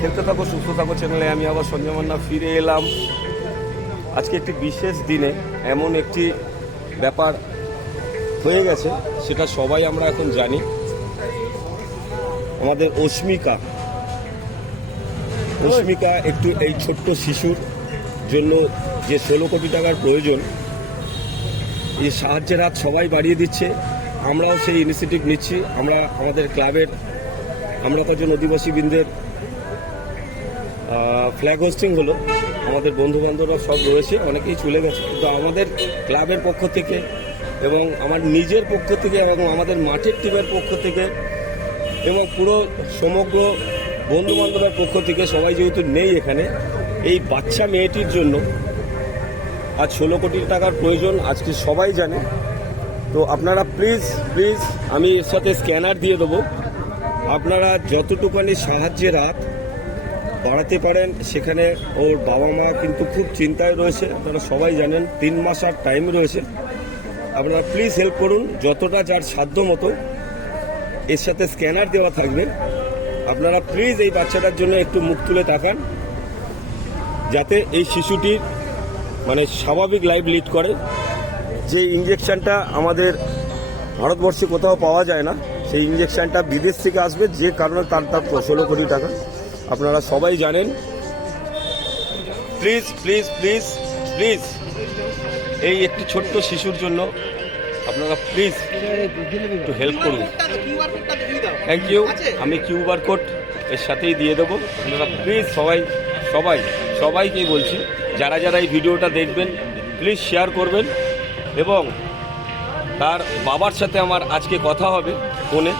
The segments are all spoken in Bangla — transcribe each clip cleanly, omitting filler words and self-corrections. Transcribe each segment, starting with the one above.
খেলতে থাকো সুস্থ থাকো চ্যানেলে আমি আবার সঞ্জয় মান্না ফিরে এলাম। আজকে একটি বিশেষ দিনে এমন একটি ব্যাপার হয়ে গেছে, সেটা সবাই আমরা এখন জানি। আমাদের অস্মিকা একটু এই ছোট্ট শিশুর জন্য যে 16 কোটি টাকার প্রয়োজন, এই সাহায্যের হাত সবাই বাড়িয়ে দিচ্ছে। আমরাও সেই ইনিশিয়েটিভ নিচ্ছি। আমরা আমাদের ক্লাবের আমরাতাজ অধিবাসী বৃন্দের ফ্ল্যাগ হোস্টিং হলো। আমাদের বন্ধুবান্ধবরা সব রয়েছে, অনেকেই চলে গেছে, কিন্তু আমাদের ক্লাবের পক্ষ থেকে এবং আমার নিজের পক্ষ থেকে এবং আমাদের মাঠের টিমের পক্ষ থেকে এবং পুরো সমগ্র বন্ধুবান্ধবের পক্ষ থেকে সবাই যেহেতু নেই এখানে, এই বাচ্চা মেয়েটির জন্য আজ 16 কোটি টাকার প্রয়োজন, আজকে সবাই জানে। তো আপনারা প্লিজ আমি এর সাথে স্ক্যানার দিয়ে দেবো, আপনারা যতটুকুনি সাহায্যের হাত বাড়াতে পারেন। সেখানে ওর বাবা মা কিন্তু খুব চিন্তায় রয়েছে, আপনারা সবাই জানেন 3 মাস আর টাইম রয়েছে। আপনারা প্লিজ হেল্প করুন যতটা যার সাধ্য মতো। এর সাথে স্ক্যানার দেওয়া থাকবে। আপনারা প্লিজ এই বাচ্চাটার জন্য একটু মুখ তুলে তাকান, যাতে এই শিশুটির স্বাভাবিক লাইফ লিড করে। যে ইঞ্জেকশনটা আমাদের ভারতবর্ষে কোথাও পাওয়া যায় না, সেই ইঞ্জেকশনটা বিদেশ থেকে আসবে, যে কারণে তার 16 কোটি টাকা আপনারা সবাই জানেন। প্লিজ এই একটি ছোট্ট শিশুর জন্য আপনারা প্লিজ একটু হেল্প করুন। Thank you. আমি কিউআর কোড এর সাথেই দিয়ে দেবো। আপনারা প্লিজ সবাইকেই বলছি, যারা এই ভিডিওটা দেখবেন প্লিজ শেয়ার করবেন। এবং তার বাবার সাথে আমার আজকে কথা হবে ফোনে,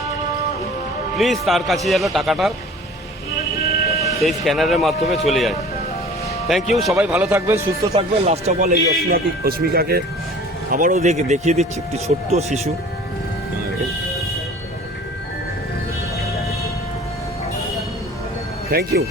প্লিজ তার কাছে যেন টাকাটা সেই স্ক্যানারের মাধ্যমে চলে যায়। Thank you. সবাই ভালো থাকবেন, সুস্থ থাকবেন। লাস্ট অফ অল এই অস্মিকাকে আবারও দেখিয়ে দিচ্ছি, একটি ছোট্ট শিশু। Thank you.